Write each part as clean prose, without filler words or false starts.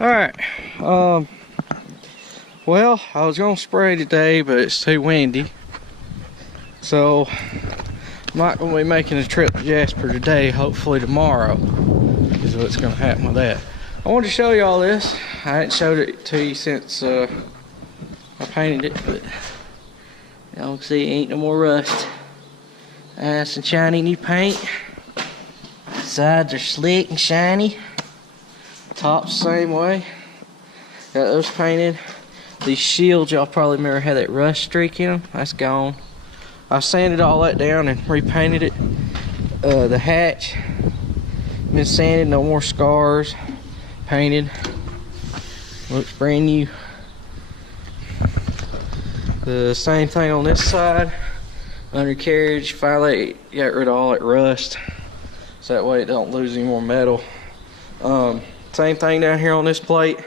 Alright, well, I was gonna spray today, but it's too windy. So, I'm not gonna be making a trip to Jasper today. Hopefully tomorrow is what's gonna happen with that. I wanted to show you all this. I hadn't showed it to you since I painted it, but y'all can see ain't no more rust. Nice and shiny new paint. Sides are slick and shiny. Top's the same way. Got those painted. These shields, y'all probably remember had that rust streak in them. That's gone. I sanded all that down and repainted it. The hatch been sanded, no more scars. Painted. Looks brand new. The same thing on this side. Undercarriage, finally got rid of all that rust, so that way it don't lose any more metal. Same thing down here on this plate.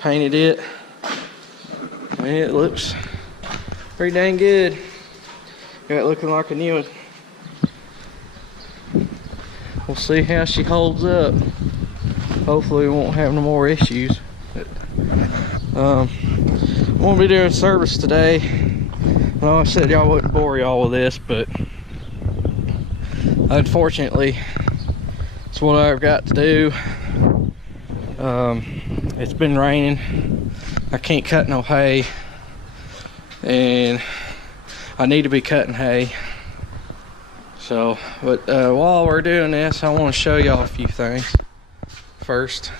Painted it. And it looks pretty dang good. Got it looking like a new one. We'll see how she holds up. Hopefully we won't have no more issues. I'm gonna be doing service today. I know I said y'all wouldn't bore y'all with this, but unfortunately it's what I've got to do. It's been raining. I can't cut no hay, and I need to be cutting hay. So, but while we're doing this, I want to show y'all a few things. First,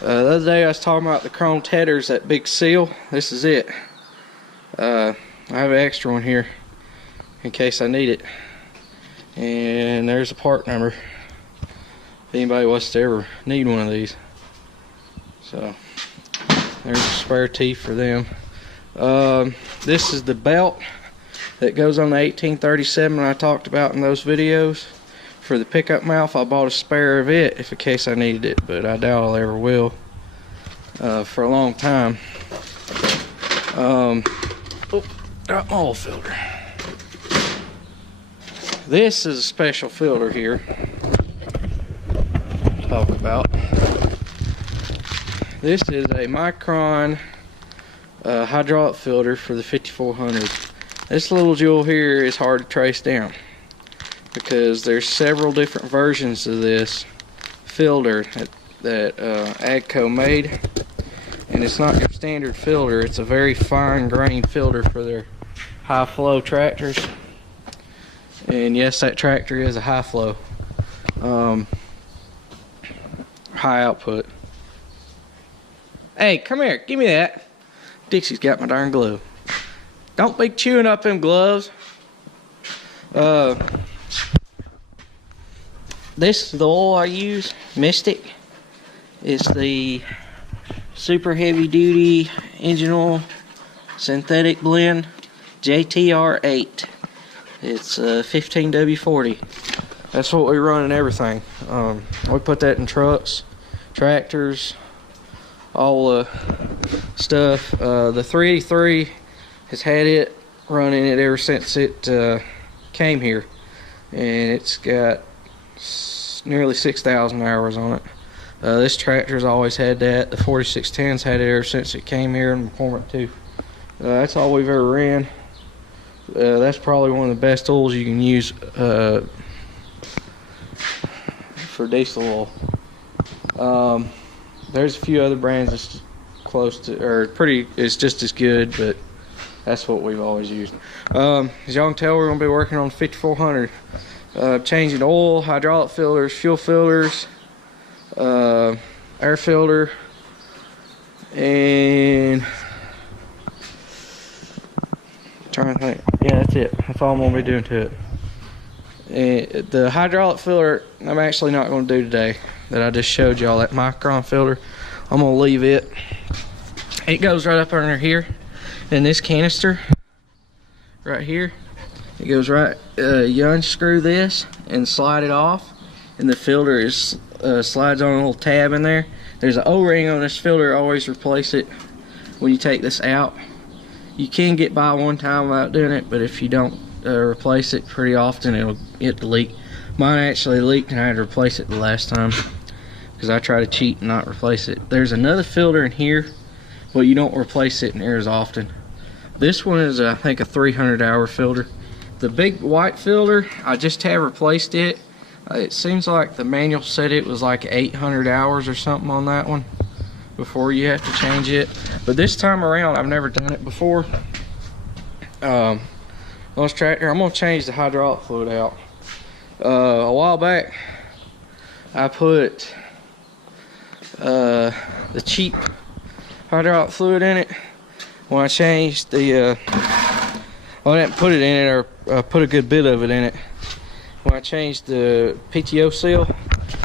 the other day I was talking about the chrome tethers, that big seal. This is it. I have an extra one here in case I need it. And there's a part number if anybody wants to ever need one of these. So there's a spare teeth for them. This is the belt that goes on the 1837 I talked about in those videos. For the pickup mouth, I bought a spare of it if in case I needed it, but I doubt I'll ever will for a long time. Got my oil filter. This is a special filter here to talk about. This is a Micron hydraulic filter for the 5400. This little jewel here is hard to trace down because there's several different versions of this filter that AGCO made, and it's not your standard filter. It's a very fine grained filter for their high flow tractors. And yes, that tractor is a high flow, high output. Hey, come here, give me that. Dixie's got my darn glove. Don't be chewing up them gloves. This is the oil I use, Mystic. It's the super heavy duty engine oil synthetic blend JTR8. It's 15W40. That's what we run in everything. We put that in trucks, tractors, all the stuff. The 383 has had it running it ever since it came here, and it's got nearly 6,000 hours on it. This tractor's always had that. The 4610's had it ever since it came here, and McCormick too. That's all we've ever ran. That's probably one of the best oils you can use for diesel oil. There's a few other brands that's close to, or pretty, it's just as good, but that's what we've always used. As y'all can tell, we're going to be working on 5400. Changing oil, hydraulic filters, fuel filters, air filter, and trying to think. Yeah, that's it. That's all I'm going to be doing to it. And the hydraulic filter, I'm actually not going to do today. That I just showed y'all, that Micron filter. I'm going to leave it. It goes right up under here in this canister right here. It goes right, you unscrew this and slide it off, and the filter is slides on a little tab in there. There's an O-ring on this filter. Always replace it when you take this out. You can get by one time without doing it, but if you don't replace it pretty often, it'll leak. Mine actually leaked and I had to replace it the last time because I try to cheat and not replace it. There's another filter in here, but you don't replace it in here as often. This one is, I think, a 300-hour filter. The big white filter, I just have replaced it. It seems like the manual said it was like 800 hours or something on that one before you have to change it. But this time around, I've never done it before. On this tractor, I'm gonna change the hydraulic fluid out. A while back, I put the cheap hydraulic fluid in it. When I changed the, well, I didn't put it in it, or put a good bit of it in it. When I changed the PTO seal,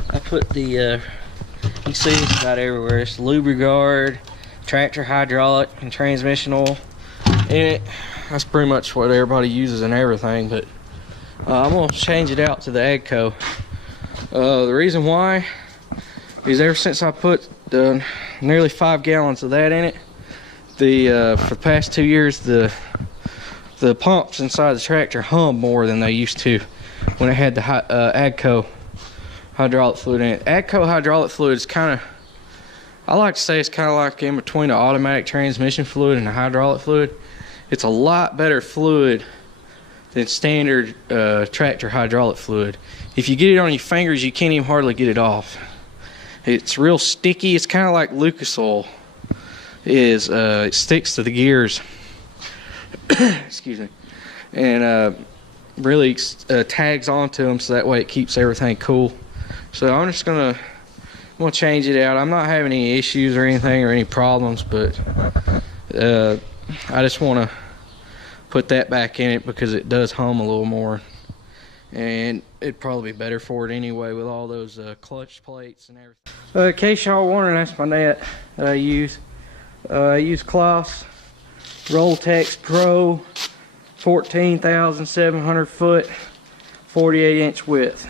I put the, you see it's about everywhere. It's Lubriguard, tractor hydraulic, and transmission oil in it. That's pretty much what everybody uses in everything, but I'm gonna change it out to the AGCO. The reason why is ever since I put nearly 5 gallons of that in it, for the past 2 years, the pumps inside the tractor hum more than they used to when it had the AGCO hydraulic fluid in it. AGCO hydraulic fluid is kind of, I like to say it's kind of like in between an automatic transmission fluid and a hydraulic fluid. It's a lot better fluid than standard tractor hydraulic fluid. If you get it on your fingers, you can't even hardly get it off. It's real sticky. It's kind of like Lucas oil is. It sticks to the gears. Excuse me. And really tags onto them, so that way it keeps everything cool. So I'm gonna change it out. I'm not having any issues or anything or any problems, but I just want to put that back in it because it does hum a little more, and it'd probably be better for it anyway with all those clutch plates and everything. In case y'all wondering, that's my net that I use. I use Klaus Rolltex Pro 14,700 foot 48-inch width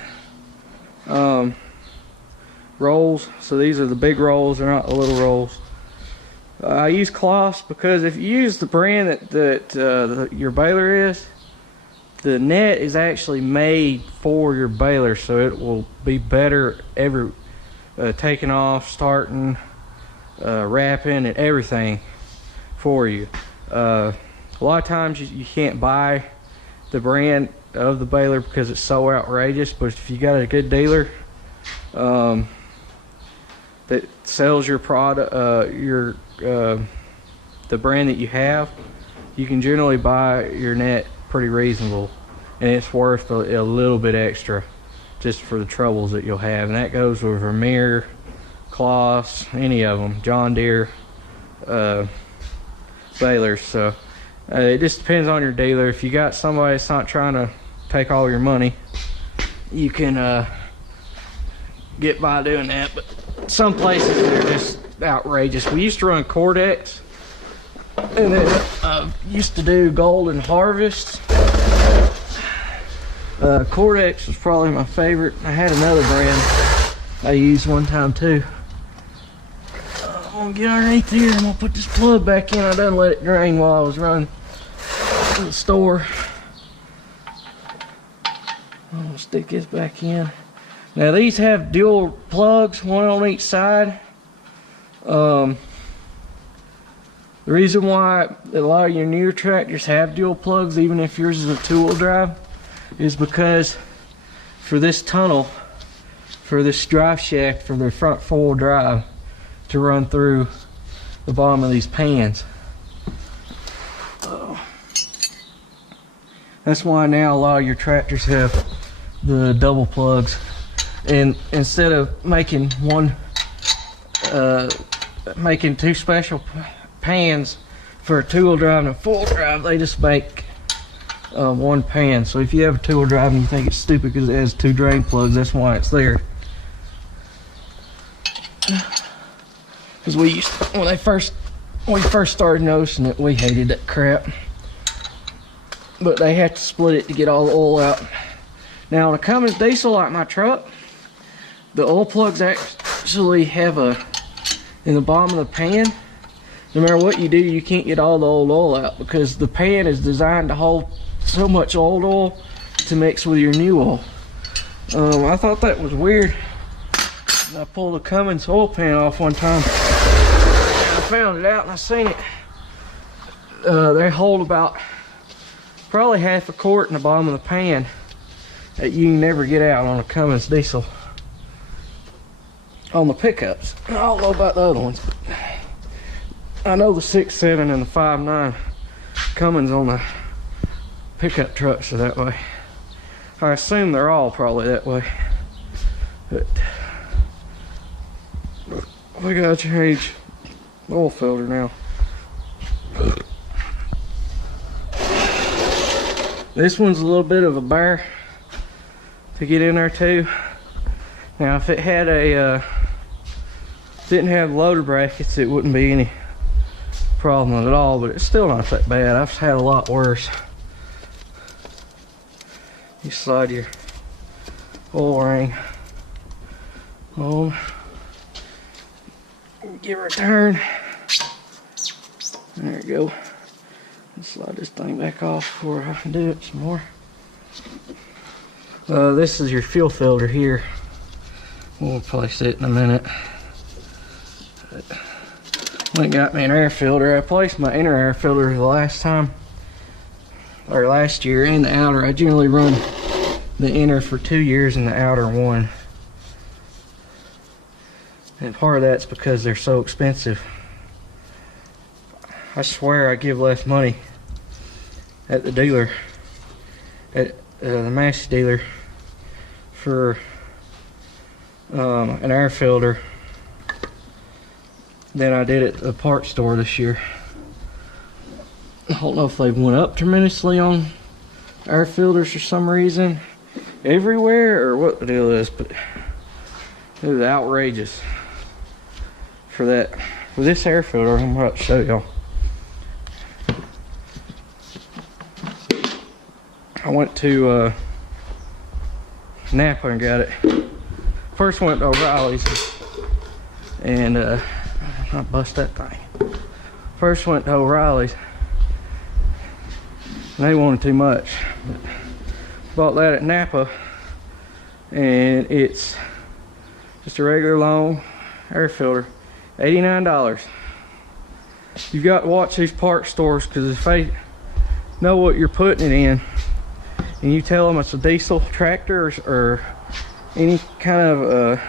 rolls. So these are the big rolls, they're not the little rolls. I use Klaus because if you use the brand that your baler is, the net is actually made for your baler, so it will be better taking off, starting, wrapping, and everything for you. A lot of times you can't buy the brand of the baler because it's so outrageous, but if you got a good dealer that sells your product, the brand that you have, you can generally buy your net pretty reasonable, and it's worth a little bit extra just for the troubles that you'll have. And that goes with Vermeer, Klaus, any of them, John Deere balers. So it just depends on your dealer. If you got somebody that's not trying to take all your money, you can get by doing that. But some places they're just outrageous. We used to run Cordex, and then used to do Golden Harvest. Cordex was probably my favorite. I had another brand I used one time too. I'm gonna get underneath here and I'm gonna put this plug back in. I done let it drain while I was running to the store. I'm gonna stick this back in. Now these have dual plugs, one on each side. The reason why a lot of your newer tractors have dual plugs, even if yours is a two-wheel drive, is because for this tunnel, for this drive shaft, for their front four-wheel drive to run through the bottom of these pans. That's why now a lot of your tractors have the double plugs. And instead of making making two special pans for a two-wheel drive and a four-wheel drive, they just make one pan. So if you have a two-wheel drive and you think it's stupid because it has two drain plugs, that's why it's there. Because we used to, when we first started noticing it, we hated that crap. But they had to split it to get all the oil out. Now on a Cummins diesel like my truck, the oil plugs actually have in the bottom of the pan. No matter what you do, you can't get all the old oil out because the pan is designed to hold so much old oil to mix with your new oil. I thought that was weird I pulled a Cummins oil pan off one time. And I found it out and I seen it. They hold about probably half a quart in the bottom of the pan that you can never get out on a Cummins diesel. On the pickups. I don't know about the other ones, but I know the 6.7 and the 5.9 Cummins on the pickup trucks are that way. I assume they're all probably that way. But we gotta change the oil filter now. This one's a little bit of a bear to get in there too. Now if it had a didn't have loader brackets, it wouldn't be any problem at all, but it's still not that bad. I've had a lot worse. You slide your oil ring on, give her a turn. There you go. Let's slide this thing back off before I can do it some more. This is your fuel filter here. We'll replace it in a minute. Went and got me an air filter. I replaced my inner air filter the last time, or last year, and the outer. I generally run the inner for 2 years and the outer 1. And part of that's because they're so expensive. I swear I give less money at the dealer, at the Massey dealer, for an air filter than I did at the parts store this year. I don't know if they've went up tremendously on air filters for some reason everywhere or what the deal is, but it was outrageous for that. For this air filter, I'm about to show y'all. I went to Napa and got it. First went to O'Reilly's and I bust that thing. First went to O'Reilly's and they wanted too much. Bought that at Napa and it's just a regular long air filter, $89. You've got to watch these parts stores, because if they know what you're putting it in and you tell them it's a diesel tractor or any kind of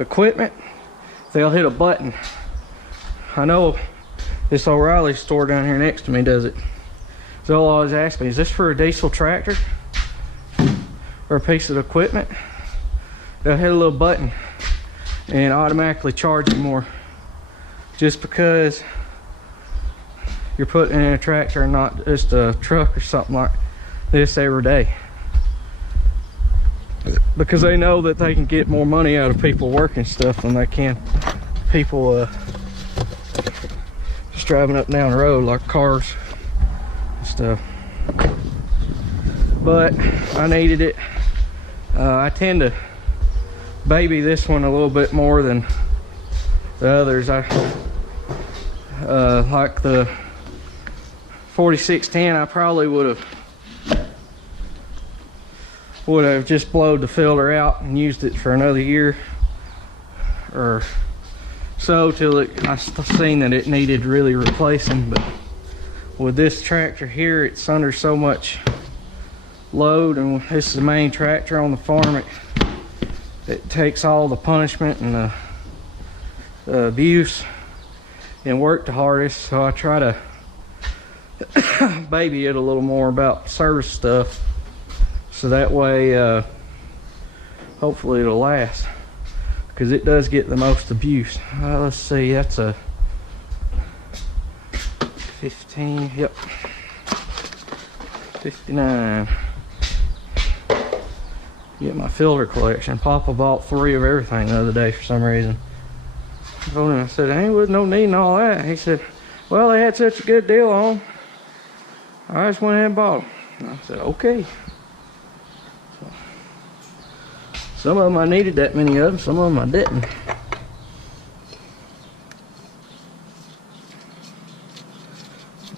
equipment, they'll hit a button. I know this O'Reilly store down here next to me does it. They'll always ask me, is this for a diesel tractor or a piece of equipment? They'll hit a little button and automatically charge you more, just because you're putting in a tractor and not just a truck or something like this every day. Because they know that they can get more money out of people working stuff than they can people just driving up and down the road like cars and stuff. But I needed it. I tend to baby this one a little bit more than the others. I like the 4610, I probably would have just blowed the filter out and used it for another year or so till I seen that it needed really replacing. But with this tractor here, it's under so much load, and this is the main tractor on the farm. It takes all the punishment and the abuse and work the hardest, so I try to baby it a little more about service stuff, so that way hopefully it'll last, because it does get the most abuse. Let's see, that's a 15, yep, 59. Get my filter collection. Papa bought 3 of everything the other day for some reason. I told him, I said, ain't with no need and all that. He said, well, they had such a good deal on them, I just went ahead and bought them. And I said, okay. So, some of them I needed that many of them, some of them I didn't.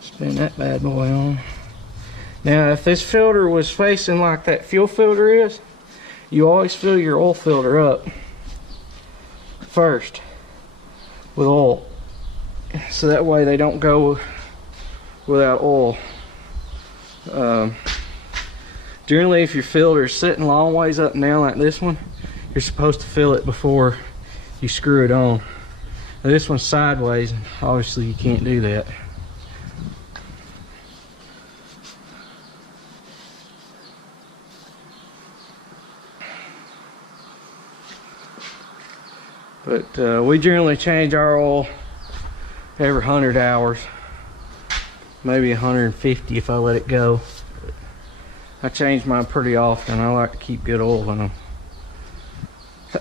Spin that bad boy on. Now, if this filter was facing like that fuel filter is, you always fill your oil filter up first with oil, so that way they don't go without oil. Generally, if your filter is sitting long ways up and down like this one, you're supposed to fill it before you screw it on. Now, this one's sideways, and obviously you can't do that. But we generally change our oil every 100 hours, maybe 150 if I let it go. I change mine pretty often. I like to keep good oil in them. I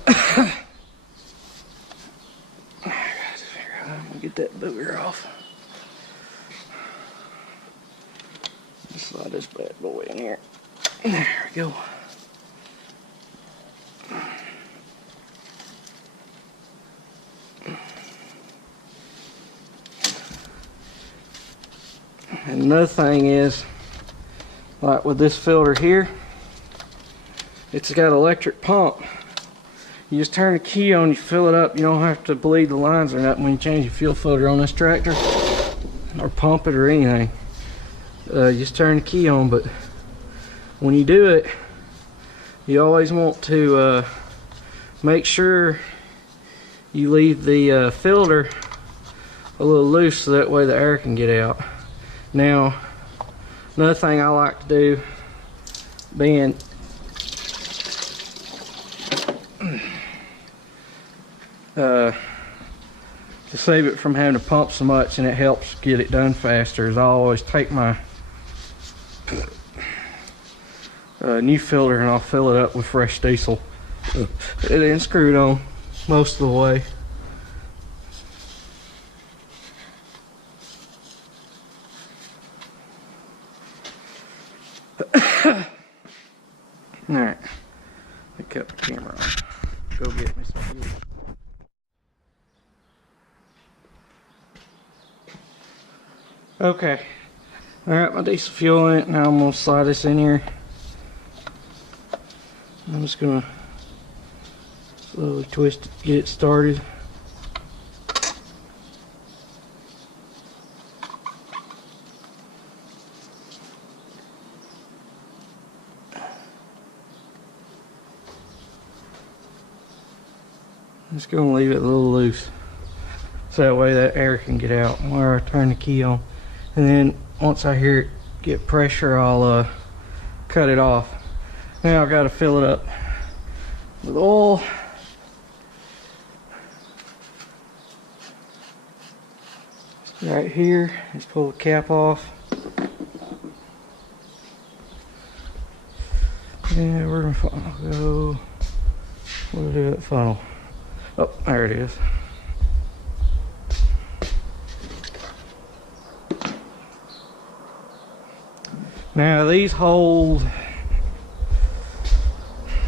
gotta figure out how I'm gonna get that booger off. Just slide this bad boy in here. There we go. And another thing is, like with this filter here, it's got an electric pump. You just turn the key on, you fill it up. You don't have to bleed the lines or nothing when you change your fuel filter on this tractor or pump it or anything. You just turn the key on, but when you do it, you always want to make sure you leave the filter a little loose so that way the air can get out. Now, another thing I like to do, being to save it from having to pump so much, and it helps get it done faster, is I always take my new filter and I'll fill it up with fresh diesel. It ain't screwed on most of the way. Alright, I cut the camera on. Go get me some fuel. Okay, alright, my diesel fuel in it. Now I'm going to slide this in here. I'm just going to slowly twist it to get it started. I'm just going to leave it a little loose so that way that air can get out where I turn the key on. And then once I hear it get pressure, I'll cut it off. Now I've got to fill it up with oil. Right here, just pull the cap off. Yeah, where'd my funnel go? Where'd I do that funnel? Oh, there it is. Now these hold,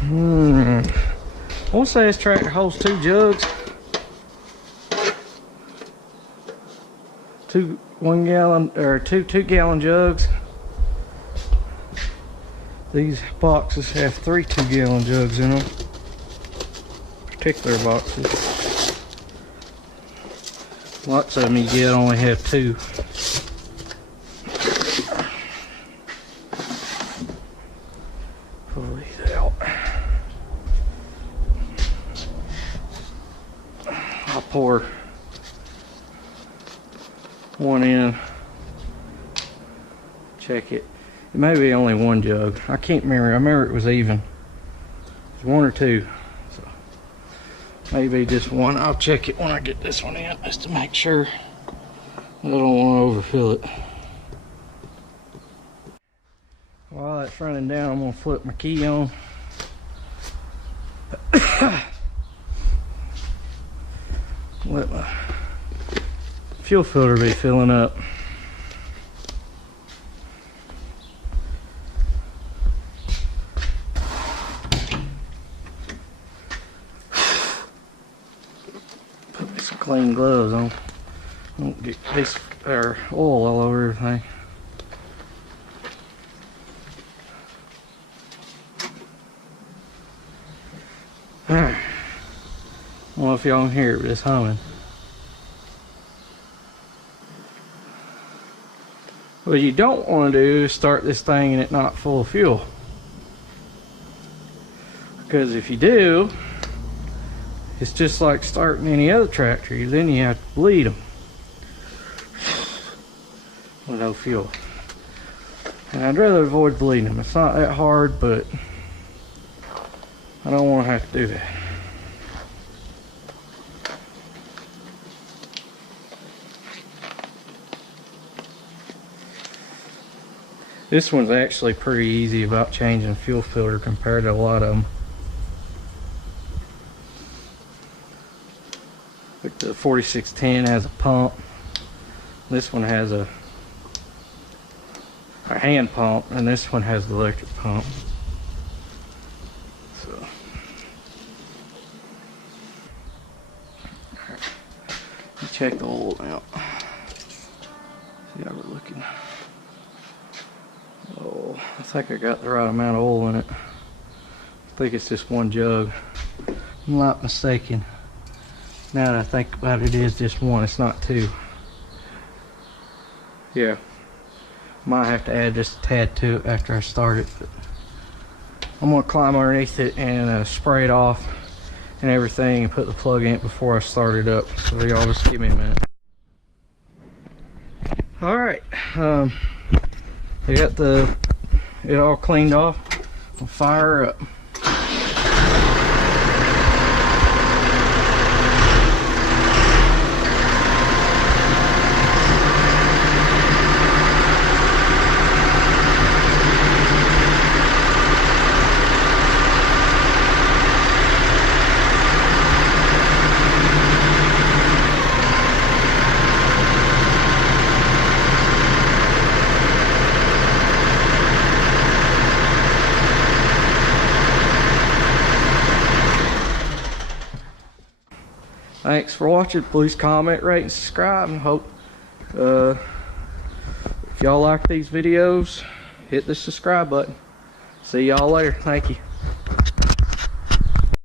I want to say this tractor holds 2 jugs. 2 2-gallon jugs. These boxes have 3 2-gallon jugs in them. Particular boxes. Lots of them you get only have 2. Pull these out. I'll pour one in. Check it. It may be only 1 jug. I can't remember. I remember it was even. It's 1 or 2. So maybe just 1. I'll check it when I get this one in just to make sure. I don't want to overfill it. While that's running down, I'm going to flip my key on. Let my fuel filter be filling up. Put me some clean gloves on. Don't get this or oil all over everything. Alright. Well, if y'all can hear it, but it's humming. What you don't want to do is start this thing and it not full of fuel. Because if you do, it's just like starting any other tractor. Then you have to bleed them with no fuel. And I'd rather avoid bleeding them. It's not that hard, but I don't want to have to do that. This one's actually pretty easy about changing fuel filter compared to a lot of them. Like the 4610 has a pump. This one has a hand pump, and this one has the electric pump. So, right. Check the oil out. See how we're looking. Oh, I think I got the right amount of oil in it. I think it's just one jug. I'm not mistaken. Now that I think about it, it is just one. It's not two. Yeah. Might have to add just a tad to it after I start it. But I'm going to climb underneath it and spray it off and everything and put the plug in it before I start it up. So y'all just give me a minute. Alright. I got it all cleaned off. I'll fire her up. Thanks for watching. Please comment, rate, and subscribe. And hope if y'all like these videos, hit the subscribe button. See y'all later. Thank you.